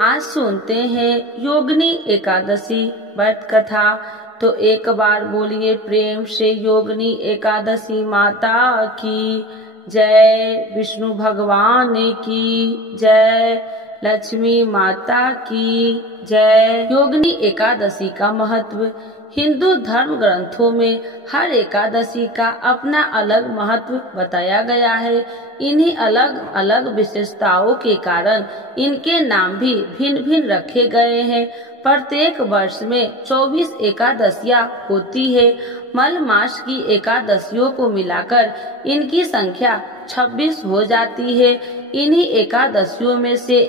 आज सुनते हैं योगिनी एकादशी व्रत कथा। तो एक बार बोलिए प्रेम से योगिनी एकादशी माता की जय, विष्णु भगवान की जय, लक्ष्मी माता की जय। योगिनी एकादशी का महत्व। हिंदू धर्म ग्रंथों में हर एकादशी का अपना अलग महत्व बताया गया है। इन्हीं अलग अलग विशेषताओं के कारण इनके नाम भी भिन्न भिन्न रखे गए हैं। प्रत्येक वर्ष में 24 एकादशियां होती है। मल मास की एकादशियों को मिलाकर इनकी संख्या 26 हो जाती है। इन्हीं एकादशियों में से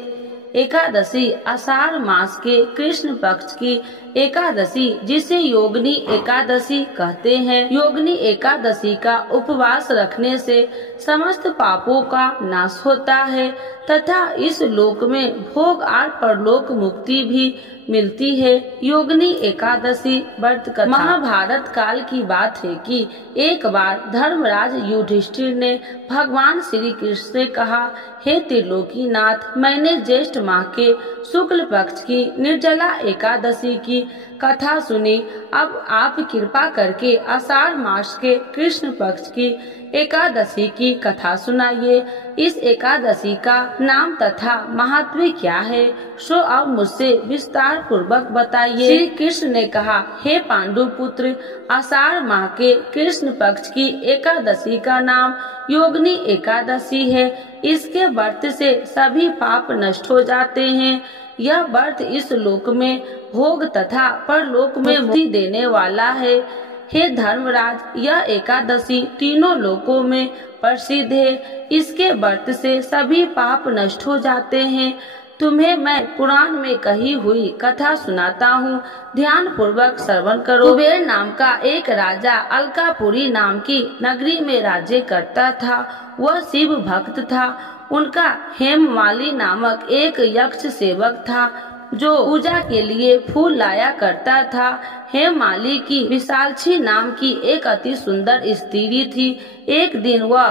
एकादशी आषाढ़ मास के कृष्ण पक्ष की एकादशी जिसे योगिनी एकादशी कहते हैं। योगिनी एकादशी का उपवास रखने से समस्त पापों का नाश होता है तथा इस लोक में भोग और परलोक मुक्ति भी मिलती है। योगिनी एकादशी व्रत कथा। महाभारत काल की बात है कि एक बार धर्मराज युधिष्ठिर ने भगवान श्री कृष्ण से कहा, हे त्रिलोकीनाथ, मैंने ज्येष्ठ माह के शुक्ल पक्ष की निर्जला एकादशी की कथा सुनी। अब आप कृपा करके आषाढ़ मास के कृष्ण पक्ष की एकादशी की कथा सुनाइए। इस एकादशी का नाम तथा महात्म्य क्या है, सो अब मुझसे विस्तार पूर्वक बताइए। श्री कृष्ण ने कहा, हे पांडु पुत्र, आषाढ़ माह के कृष्ण पक्ष की एकादशी का नाम योगिनी एकादशी है। इसके व्रत से सभी पाप नष्ट हो जाते हैं। यह व्रत इस लोक में भोग तथा परलोक में मुक्ति देने वाला है। हे धर्मराज, यह एकादशी तीनों लोकों में प्रसिद्ध है। इसके व्रत से सभी पाप नष्ट हो जाते हैं। तुम्हें मैं पुराण में कही हुई कथा सुनाता हूँ, ध्यान पूर्वक श्रवण करो। कुबेर नाम का एक राजा अलकापुरी नाम की नगरी में राज्य करता था। वह शिव भक्त था। उनका हेममाली नामक एक यक्ष सेवक था जो पूजा के लिए फूल लाया करता था। हेममाली की विशालक्षी नाम की एक अति सुंदर स्त्री थी। एक दिन वह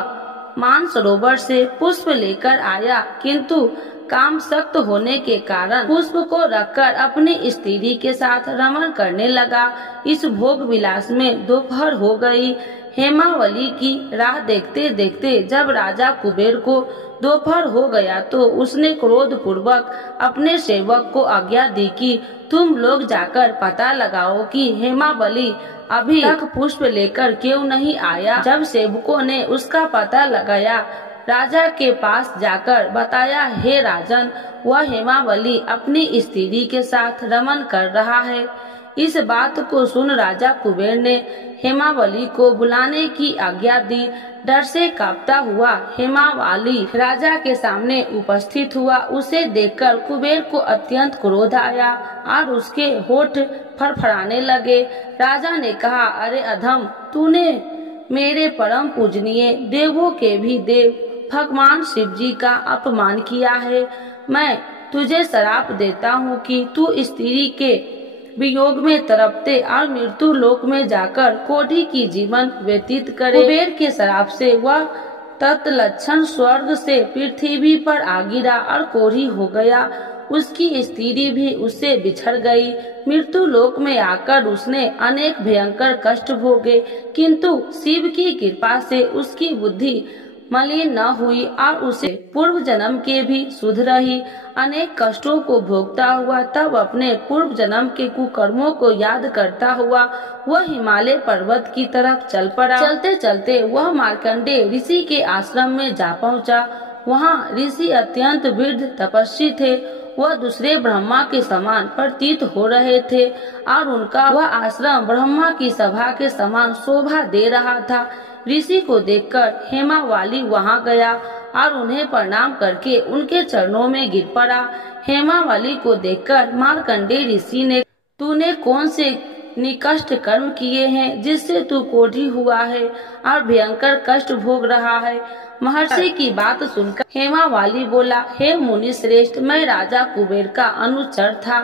मानसरोवर से पुष्प लेकर आया, किंतु काम सख्त होने के कारण पुष्प को रखकर अपनी स्त्री के साथ रमण करने लगा। इस भोग विलास में दोपहर हो गई। हेमावली की राह देखते देखते जब राजा कुबेर को दोपहर हो गया तो उसने क्रोध पूर्वक अपने सेवक को आज्ञा दी कि तुम लोग जाकर पता लगाओ कि हेमावली अभी तक पुष्प लेकर क्यों नहीं आया। जब सेवकों ने उसका पता लगाया, राजा के पास जाकर बताया, हे राजन, वह हेमावली अपनी स्त्री के साथ रमण कर रहा है। इस बात को सुन राजा कुबेर ने हेमावली को बुलाने की आज्ञा दी। डर से कांपता हुआ हेमावली राजा के सामने उपस्थित हुआ। उसे देखकर कुबेर को अत्यंत क्रोध आया और उसके होठ फड़फड़ाने लगे। राजा ने कहा, अरे अधम, तूने मेरे परम पूजनीय देवों के भी देव भगवान शिव जी का अपमान किया है। मैं तुझे श्राप देता हूँ कि तू स्त्री के वियोग में तड़पते और मृत्यु लोक में जाकर कोढ़ी की जीवन व्यतीत करे। कुबेर के श्राप से वह तत्लक्षण स्वर्ग से पृथ्वी पर आ गिरा और कोढ़ी हो गया। उसकी स्त्री भी उससे बिछड़ गई। मृत्यु लोक में आकर उसने अनेक भयंकर कष्ट भोगे, किंतु शिव की कृपा से उसकी बुद्धि मलिन न हुई और उसे पूर्व जन्म के भी सुध रही। अनेक कष्टों को भोगता हुआ तब अपने पूर्व जन्म के कुकर्मों को याद करता हुआ वह हिमालय पर्वत की तरफ चल पड़ा। चलते चलते वह मार्कंडेय ऋषि के आश्रम में जा पहुंचा। वहाँ ऋषि अत्यंत वृद्ध तपस्वी थे। वह दूसरे ब्रह्मा के समान प्रतीत हो रहे थे और उनका वह आश्रम ब्रह्मा की सभा के समान शोभा दे रहा था। ऋषि को देखकर हेमावली वहां गया और उन्हें प्रणाम करके उनके चरणों में गिर पड़ा। हेमावली को देखकर मार्कंडेय ऋषि ने, तूने कौन से निकष्ट कर्म किए हैं जिससे तू कोढ़ी हुआ है और भयंकर कष्ट भोग रहा है। महर्षि की बात सुनकर हेमावली बोला, हे मुनि श्रेष्ठ, मैं राजा कुबेर का अनुचर था।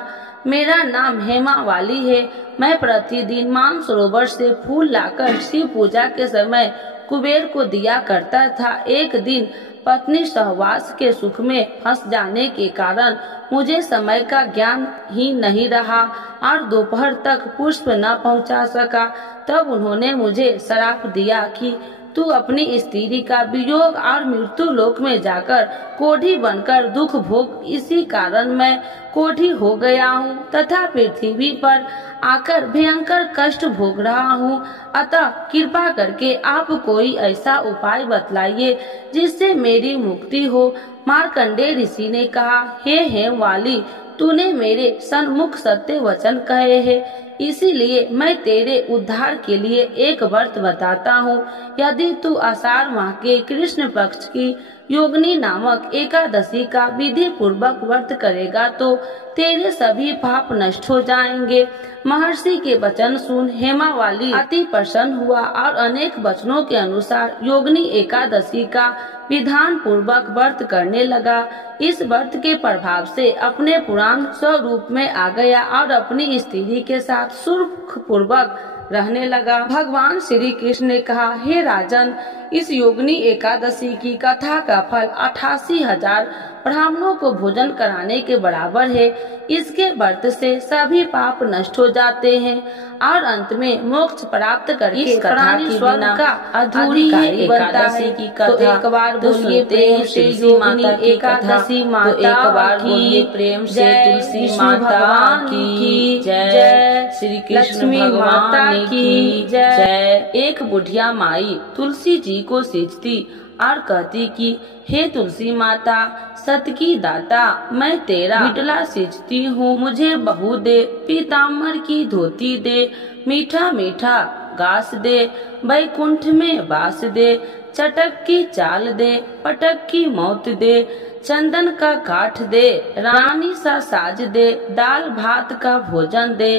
मेरा नाम हेमा वाली है। मैं प्रतिदिन मानसरोवर से फूल लाकर शिव पूजा के समय कुबेर को दिया करता था। एक दिन पत्नी सहवास के सुख में फंस जाने के कारण मुझे समय का ज्ञान ही नहीं रहा और दोपहर तक पुष्प न पहुंचा सका। तब उन्होंने मुझे श्राप दिया कि तू अपनी स्त्री का वियोग और मृत्यु लोक में जाकर कोढ़ी बनकर दुख भोग। इसी कारण मैं कोढ़ी हो गया हूँ तथा पृथ्वी पर आकर भयंकर कष्ट भोग रहा हूँ। अतः कृपा करके आप कोई ऐसा उपाय बतलाइए जिससे मेरी मुक्ति हो। मार्कंडेय ऋषि ने कहा, हे हेमवाली, तूने मेरे सन्मुख सत्य वचन कहे हैं, इसीलिए मैं तेरे उद्धार के लिए एक व्रत बताता हूँ। यदि तू आषाढ़ माह के कृष्ण पक्ष की योगिनी नामक एकादशी का विधि पूर्वक व्रत करेगा तो तेरे सभी पाप नष्ट हो जाएंगे। महर्षि के वचन सुन हेमावाली अति प्रसन्न हुआ और अनेक वचनों के अनुसार योगिनी एकादशी का विधान पूर्वक व्रत करने लगा। इस व्रत के प्रभाव से अपने पुराण स्वरूप में आ गया और अपनी स्त्री के साथ सुख पूर्वक रहने लगा। भगवान श्री कृष्ण ने कहा, हे राजन, इस योगिनी एकादशी की कथा का फल 88,000 ब्राह्मणों को भोजन कराने के बराबर है। इसके व्रत से सभी पाप नष्ट हो जाते हैं और अंत में मोक्ष प्राप्त करके इस प्राणी स्वर्ग का अधूरी एकादशी की कथा। तो एक बार बोलिए प्रेम से योगिनी एकादशी माता की, प्रेम से तुलसी माता की जय, श्री कृष्ण भगवान की जय। एक बुढ़िया माई तुलसी जी को सींचती और कहती कि हे तुलसी माता, सत की दाता, मैं तेरा बिटला सींचती हूँ, मुझे बहू दे, पीताम्बर की धोती दे, मीठा मीठा घास दे, बैकुंठ में वास दे, चटक की चाल दे, पटक की मौत दे, चंदन का काठ दे, रानी सा साज दे, दाल भात का भोजन दे,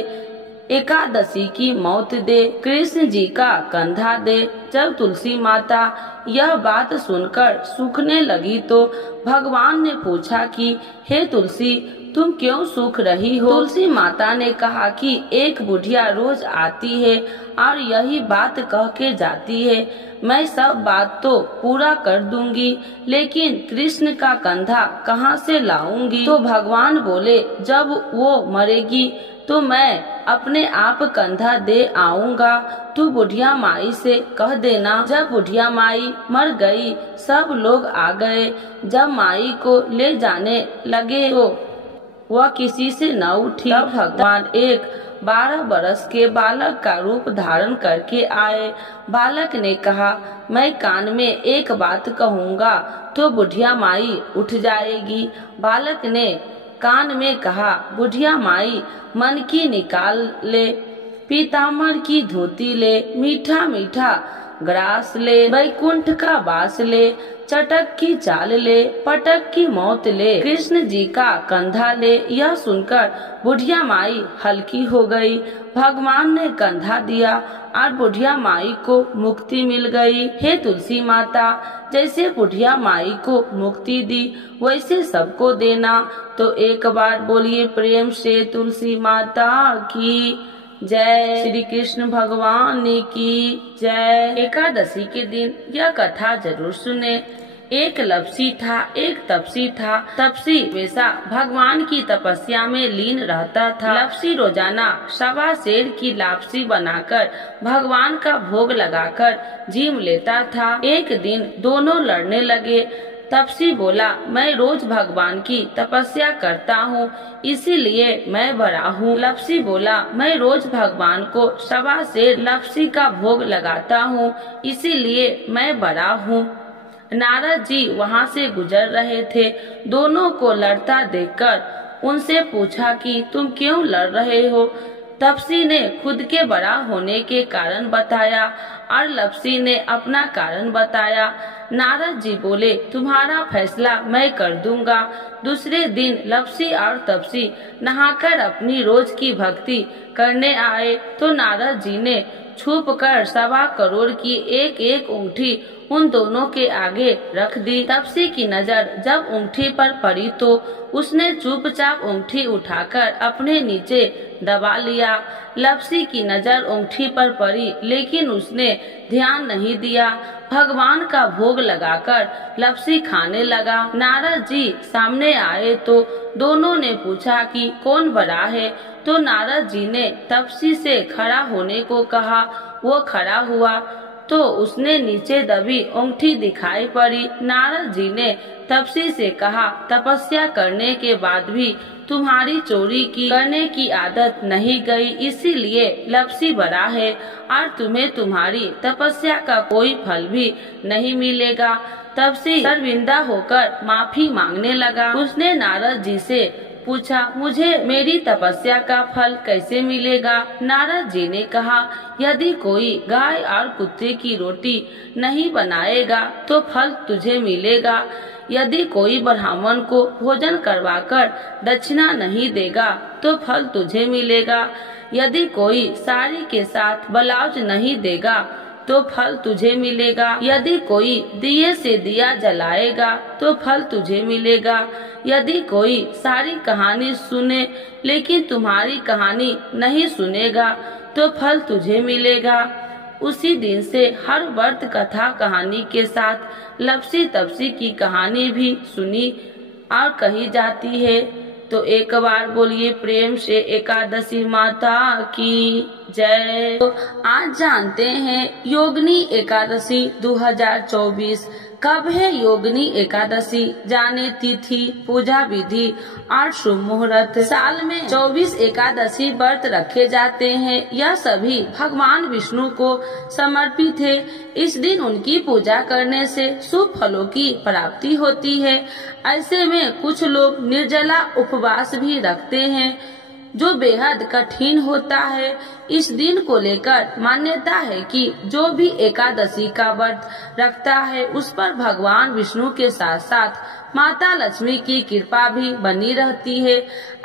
एकादशी की मौत दे, कृष्ण जी का कंधा दे। जब तुलसी माता यह बात सुनकर सूखने लगी तो भगवान ने पूछा कि हे तुलसी, तुम क्यों सूख रही हो? तुलसी माता ने कहा कि एक बुढ़िया रोज आती है और यही बात कह के जाती है, मैं सब बात तो पूरा कर दूंगी, लेकिन कृष्ण का कंधा कहाँ से लाऊंगी? तो भगवान बोले, जब वो मरेगी तो मैं अपने आप कंधा दे आऊंगा, तू बुढ़िया माई से कह देना। जब बुढ़िया माई मर गई, सब लोग आ गए। जब माई को ले जाने लगे तो वह किसी से न उठी। तब भगवान एक 12 बरस के बालक का रूप धारण करके आए। बालक ने कहा, मैं कान में एक बात कहूँगा तो बुढ़िया माई उठ जाएगी। बालक ने कान में कहा, बुढ़िया माई मन की निकाल ले, पीताम्बर की धोती ले, मीठा मीठा ग्रास ले, बैकुंठ का वास ले, चटक की चाल ले, पटक की मौत ले, कृष्ण जी का कंधा ले। यह सुनकर बुढ़िया माई हल्की हो गई। भगवान ने कंधा दिया और बुढ़िया माई को मुक्ति मिल गई। हे तुलसी माता, जैसे बुढ़िया माई को मुक्ति दी वैसे सबको देना। तो एक बार बोलिए प्रेम से तुलसी माता की जय, श्री कृष्ण भगवान की जय। एकादशी के दिन यह कथा जरूर सुने। एक लपसी था, एक तपसी था। तपसी हमेशा भगवान की तपस्या में लीन रहता था। लपसी रोजाना 1.25 सेर की लापसी बनाकर भगवान का भोग लगाकर जीम लेता था। एक दिन दोनों लड़ने लगे। तपसी बोला, मैं रोज भगवान की तपस्या करता हूँ, इसीलिए मैं बड़ा हूँ। लपसी बोला, मैं रोज भगवान को 1.25 सेर लपसी का भोग लगाता हूँ, इसीलिए मैं बड़ा हूँ। नारद जी वहाँ से गुजर रहे थे। दोनों को लड़ता देखकर उनसे पूछा कि तुम क्यों लड़ रहे हो? तपसी ने खुद के बड़ा होने के कारण बताया और लपसी ने अपना कारण बताया। नारद जी बोले, तुम्हारा फैसला मैं कर दूंगा। दूसरे दिन लपसी और तपसी नहाकर अपनी रोज की भक्ति करने आए तो नारद जी ने छुप कर 1.25 करोड़ की एक एक ऊँटी उन दोनों के आगे रख दी। तपसी की नजर जब अंगूठी पर पड़ी तो उसने चुपचाप अंगूठी उठाकर अपने नीचे दबा लिया। लप्सी की नजर अंगूठी पर पड़ी लेकिन उसने ध्यान नहीं दिया। भगवान का भोग लगाकर लप्सी खाने लगा। नारद जी सामने आए तो दोनों ने पूछा कि कौन बड़ा है, तो नारद जी ने तपसी से खड़ा होने को कहा। वो खड़ा हुआ तो उसने नीचे दबी अंगूठी दिखाई पड़ी। नारद जी ने तपसी से कहा, तपस्या करने के बाद भी तुम्हारी चोरी करने की आदत नहीं गई, इसीलिए लप्सी बड़ा है और तुम्हें तुम्हारी तपस्या का कोई फल भी नहीं मिलेगा। तपसी शर्मिंदा होकर माफी मांगने लगा। उसने नारद जी से पूछा, मुझे मेरी तपस्या का फल कैसे मिलेगा? नारद जी ने कहा, यदि कोई गाय और कुत्ते की रोटी नहीं बनाएगा तो फल तुझे मिलेगा। यदि कोई ब्राह्मण को भोजन करवाकर दक्षिणा नहीं देगा तो फल तुझे मिलेगा। यदि कोई साड़ी के साथ ब्लाउज नहीं देगा तो फल तुझे मिलेगा। यदि कोई दिए से दिया जलाएगा तो फल तुझे मिलेगा। यदि कोई सारी कहानी सुने लेकिन तुम्हारी कहानी नहीं सुनेगा तो फल तुझे मिलेगा। उसी दिन से हर व्रत कथा कहानी के साथ लप्सी तपसी की कहानी भी सुनी और कही जाती है। तो एक बार बोलिए प्रेम से एकादशी माता की जय। तो आज जानते हैं योगिनी एकादशी 2024 कब है। योगिनी एकादशी जाने तिथि, पूजा विधि और शुभ मुहूर्त। साल में 24 एकादशी व्रत रखे जाते हैं। यह सभी भगवान विष्णु को समर्पित है। इस दिन उनकी पूजा करने से शुभ फलों की प्राप्ति होती है। ऐसे में कुछ लोग निर्जला उपवास भी रखते हैं जो बेहद कठिन होता है। इस दिन को लेकर मान्यता है कि जो भी एकादशी का व्रत रखता है उस पर भगवान विष्णु के साथ साथ माता लक्ष्मी की कृपा भी बनी रहती है।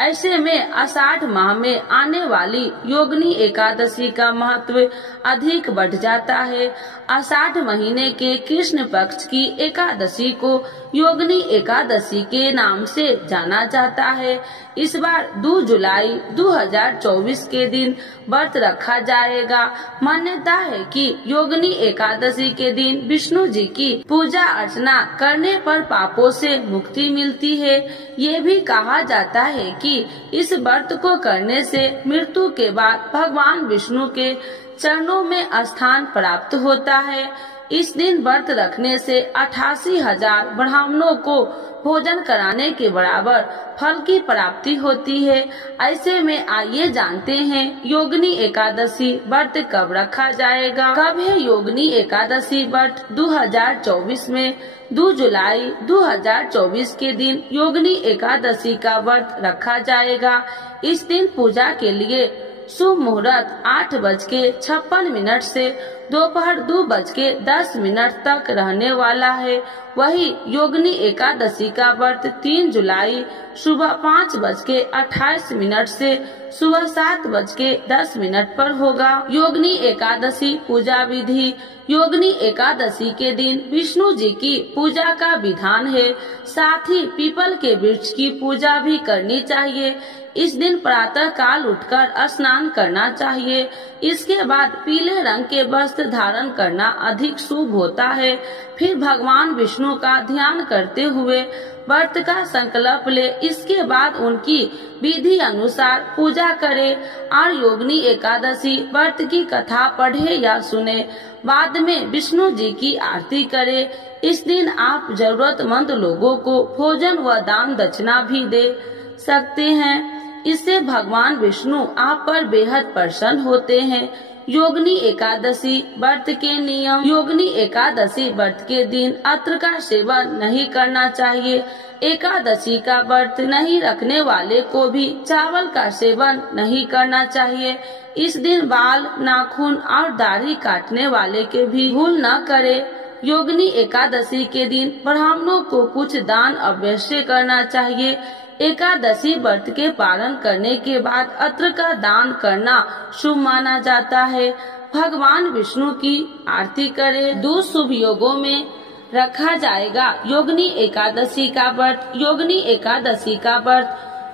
ऐसे में आषाढ़ माह में आने वाली योगिनी एकादशी का महत्व अधिक बढ़ जाता है। आषाढ़ महीने के कृष्ण पक्ष की एकादशी को योगिनी एकादशी के नाम से जाना जाता है। इस बार 2 जुलाई 2024 के दिन व्रत रखा जाएगा। मान्यता है कि योगिनी एकादशी के दिन विष्णु जी की पूजा अर्चना करने पर पापों से मुक्ति मिलती है। ये भी कहा जाता है कि इस व्रत को करने से मृत्यु के बाद भगवान विष्णु के चरणों में स्थान प्राप्त होता है। इस दिन व्रत रखने से 88,000 ब्राह्मणों को भोजन कराने के बराबर फल की प्राप्ति होती है। ऐसे में आइए जानते हैं योगिनी एकादशी व्रत कब रखा जाएगा। कब है योगिनी एकादशी व्रत 2024 में 2 जुलाई 2024 के दिन योगिनी एकादशी का व्रत रखा जाएगा। इस दिन पूजा के लिए शुभ मुहूर्त 8:56 से दोपहर 2:10 तक रहने वाला है। वही योगिनी एकादशी का व्रत 3 जुलाई सुबह 5:28 से सुबह 7:10 पर होगा। योगिनी एकादशी पूजा विधि। योगिनी एकादशी के दिन विष्णु जी की पूजा का विधान है। साथ ही पीपल के वृक्ष की पूजा भी करनी चाहिए। इस दिन प्रातः काल उठकर स्नान करना चाहिए। इसके बाद पीले रंग के वस्त्र धारण करना अधिक शुभ होता है। फिर भगवान विष्णु का ध्यान करते हुए व्रत का संकल्प ले। इसके बाद उनकी विधि अनुसार पूजा करे और योगिनी एकादशी व्रत की कथा पढ़े या सुने। बाद में विष्णु जी की आरती करे। इस दिन आप जरूरतमंद लोगों को भोजन व दान दक्षिणा भी दे सकते हैं। इससे भगवान विष्णु आप पर बेहद प्रसन्न होते हैं। योगिनी एकादशी व्रत के नियम। योगिनी एकादशी व्रत के दिन अत्र का सेवन नहीं करना चाहिए। एकादशी का व्रत नहीं रखने वाले को भी चावल का सेवन नहीं करना चाहिए। इस दिन बाल, नाखून और दाढ़ी काटने वाले के भी भूल न करे। योगिनी एकादशी के दिन ब्राह्मणों को कुछ दान अवश्य करना चाहिए। एकादशी व्रत के पालन करने के बाद अत्र का दान करना शुभ माना जाता है। भगवान विष्णु की आरती करे। 2 शुभ योगों में रखा जाएगा योगिनी एकादशी का व्रत। योगिनी एकादशी का व्रत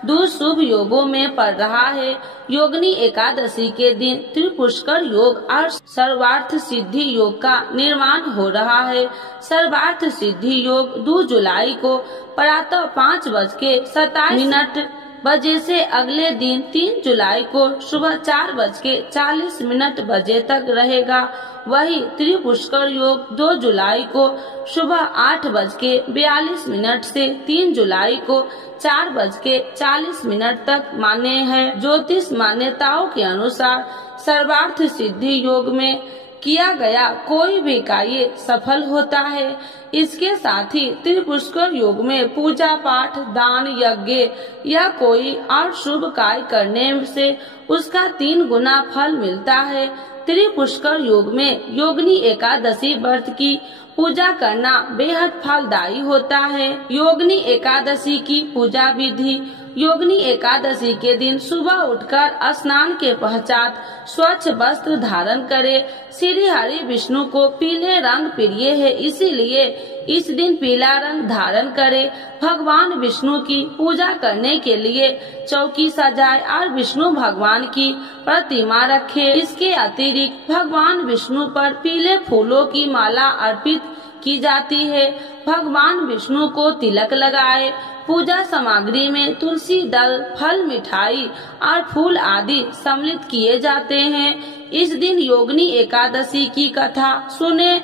2 शुभ योगों में पड़ रहा है। योगिनी एकादशी के दिन त्रिपुष्कर योग और सर्वार्थ सिद्धि योग का निर्माण हो रहा है। सर्वार्थ सिद्धि योग 2 जुलाई को प्रातः 5:27 बजे से अगले दिन 3 जुलाई को सुबह 4:40 बजे तक रहेगा। वही त्रिपुष्कर योग 2 जुलाई को सुबह 8:42 से 3 जुलाई को 4:40 तक मान्य है। ज्योतिष मान्यताओं के अनुसार सर्वार्थ सिद्धि योग में किया गया कोई भी कार्य सफल होता है। इसके साथ ही त्रिपुष्कर योग में पूजा पाठ, दान, यज्ञ या कोई और शुभ कार्य करने से उसका 3 गुना फल मिलता है। त्रिपुष्कर योग में योगिनी एकादशी व्रत की पूजा करना बेहद फलदायी होता है। योगिनी एकादशी की पूजा विधि। योगिनी एकादशी के दिन सुबह उठकर स्नान के पश्चात स्वच्छ वस्त्र धारण करे। श्री हरि विष्णु को पीले रंग प्रिय है, इसीलिए इस दिन पीला रंग धारण करे। भगवान विष्णु की पूजा करने के लिए चौकी सजाए और विष्णु भगवान की प्रतिमा रखे। इसके अतिरिक्त भगवान विष्णु पर पीले फूलों की माला अर्पित की जाती है। भगवान विष्णु को तिलक लगाए। पूजा सामग्री में तुलसी दल, फल, मिठाई और फूल आदि सम्मिलित किए जाते हैं। इस दिन योगिनी एकादशी की कथा सुने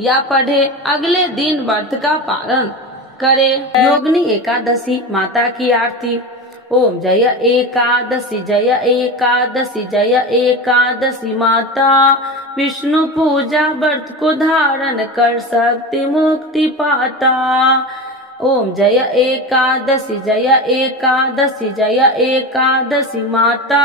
या पढ़े। अगले दिन व्रत का पालन करे। योगिनी एकादशी माता की आरती। ओम जय एकादशी जय एकादशी जय एकादशी माता। विष्णु पूजा व्रत को धारण कर सकती मुक्ति पाता। ओम जय एकादशी जय एकादशी जय एकादशी माता।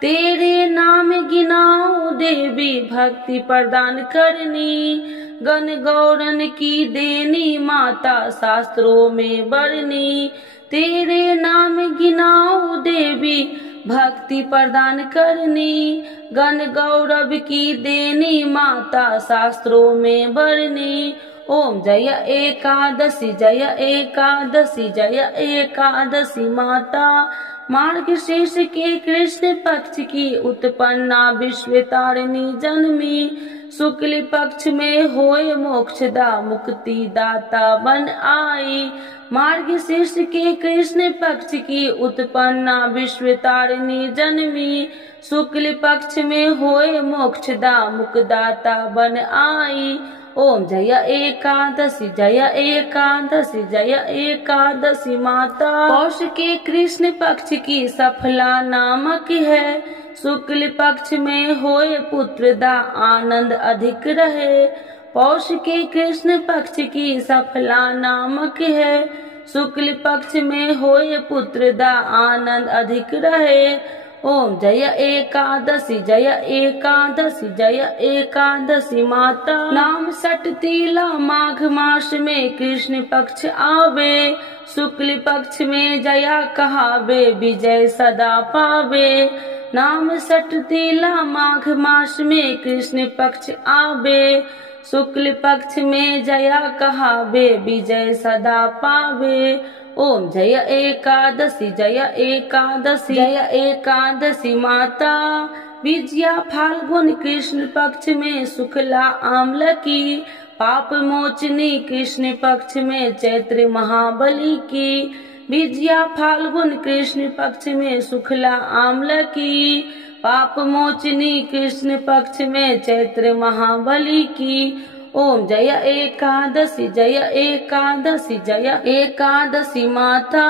तेरे नाम गिनाओ देवी भक्ति प्रदान करनी। गण गौरन की देनी माता शास्त्रों में बरनी। तेरे नाम गिनाओ देवी भक्ति प्रदान करनी। गण गौरव की देनी माता शास्त्रों में बरनी। ओम जय एकादशी जय एकादशी जय एकादशी माता। मार्गशीर्ष के कृष्ण पक्ष की उत्पन्ना विश्वतारिणी जन्मी। शुक्ल पक्ष में होए मोक्षदा मुक्ति दाता बन आई। मार्गशीर्ष के कृष्ण पक्ष की उत्पन्ना विश्वतारिणी जन्मी। शुक्ल पक्ष में होए मोक्षदा मुक्तिदाता बन आई। ओम जय एकादशी जय एकादशी जय एकादशी माता। पौष के कृष्ण पक्ष की सफला नामक है। शुक्ल पक्ष में होए पुत्रदा आनंद अधिक रहे। पौष के कृष्ण पक्ष की सफला नामक है। शुक्ल पक्ष में होए पुत्रदा आनंद अधिक रहे। ओम जय एकादशी जय एकादशी जय एकादशी माता। नाम सटतीला माघ मास में कृष्ण पक्ष आवे। शुक्ल पक्ष में जया कहावे विजय सदा पावे। नाम सटतीला माघ मास में कृष्ण पक्ष आवे। शुक्ल पक्ष में जया कहावे विजय सदा पावे। ओम जय एकादशी जय एकादशी जय एकादशी माता। विजया फाल्गुन कृष्ण पक्ष में शुक्ला आम्ल की। पाप मोचनी कृष्ण पक्ष में चैत्र महाबली की। विजया फाल्गुन कृष्ण पक्ष में शुक्ला आम्ल की। पाप मोचनी कृष्ण पक्ष में चैत्र महाबली की। ओम जय एकादशी जय एकादशी जय एकादशी माता।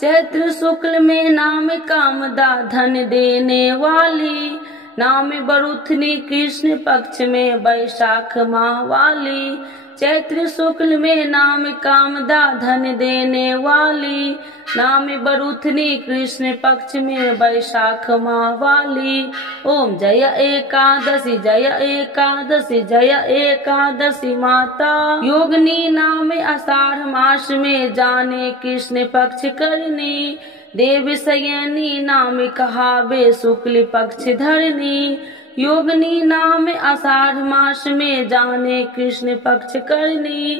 चैत्र शुक्ल में नाम कामदा धन देने वाली। नाम बरुथनी कृष्ण पक्ष में वैशाख माह वाली। चैत्र शुक्ल में नाम कामदा धन देने वाली। नाम बरुथनी कृष्ण पक्ष में वैशाख माह वाली। ओम जय एकादशी जय एकादशी जय एकादशी माता। योगिनी नाम आषाढ़ मास में जाने कृष्ण पक्ष करनी। देव सयनी नाम कहावे शुक्ल पक्ष धरनी। योगिनी नाम आषाढ़ मास में जाने कृष्ण पक्ष करनी।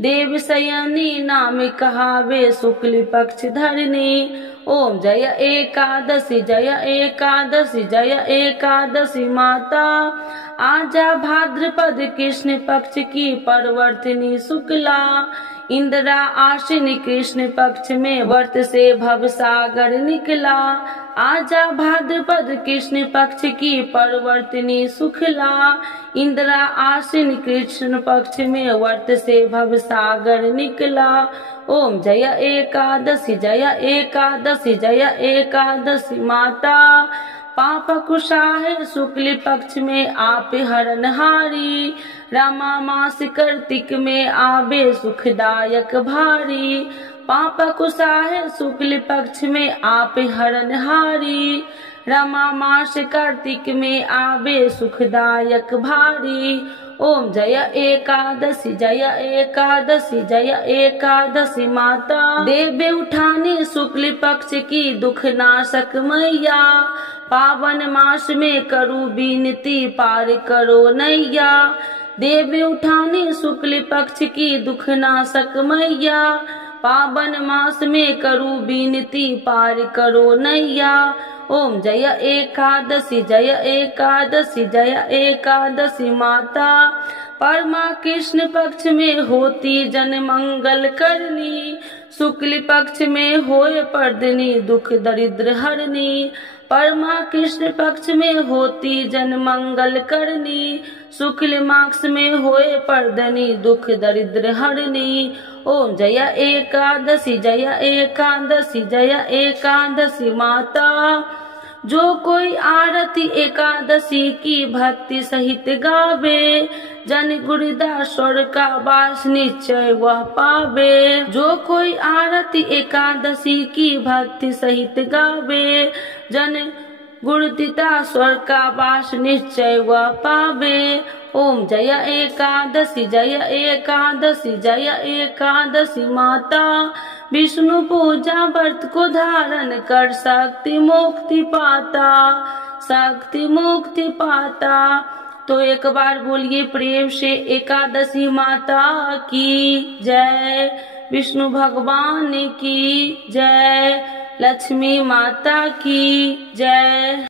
देव शयनी नाम कहावे शुक्ल पक्ष धरनी। ओम जय एकादशी जय एकादशी जय एकादशी माता। आजा भाद्रपद कृष्ण पक्ष की परवर्तिनी शुक्ला। इंदिरा आश्विनी कृष्ण पक्ष में व्रत से भव सागर निकला। आजा भाद्रपद कृष्ण पक्ष की परवर्तिनी शुक्ला। इंदिरा आश्विन कृष्ण पक्ष में व्रत से भव सागर निकला। ओम जय एकादशी जय एकादशी जय एकादशी माता। पाप कुशाह शुक्ल पक्ष में आप हरणहारी। रामा मास कार्तिक में आवे सुखदायक भारी। पाप कुशाह शुक्ल पक्ष में आप हरणहारी। रमा मास कार्तिक में आवे सुखदायक भारी। ओम जय एकादशी जय एकादशी जय एकादशी माता। देव उठानी शुक्ल पक्ष की दुख नाशक मैया। पावन मास में करू बीनती पार करो नैया। देव उठानी शुक्ल पक्ष की दुख नाशक मैया। पावन मास में करू बीनती पार करो नैया। ओम जय एकादशी जय एकादशी जय एकादशी माता। परमा कृष्ण पक्ष में होती जन मंगल करनी। शुक्ल पक्ष में होए पर्दनी दुख दरिद्र हरनी। परमा कृष्ण पक्ष में होती जन मंगल करनी। शुक्ल मास में होए पर्दनी दुख दरिद्र हरनी। ओम जय एकादशी जय एकादशी जय एकादशी माता। जो कोई आरती एकादशी की भक्ति सहित गावे। जन गुरुदास स्वर का वास निश्चय वह पावे। जो कोई आरती एकादशी की भक्ति सहित गावे। जन गुरुदास स्वर का वास निश्चय वह पावे। ओम जय एकादशी जय एकादशी जय एकादशी माता। विष्णु पूजा व्रत को धारण कर शक्ति मुक्ति पाता। शक्ति मुक्ति पाता। तो एक बार बोलिए प्रेम से एकादशी माता की जय। विष्णु भगवान की जय। लक्ष्मी माता की जय।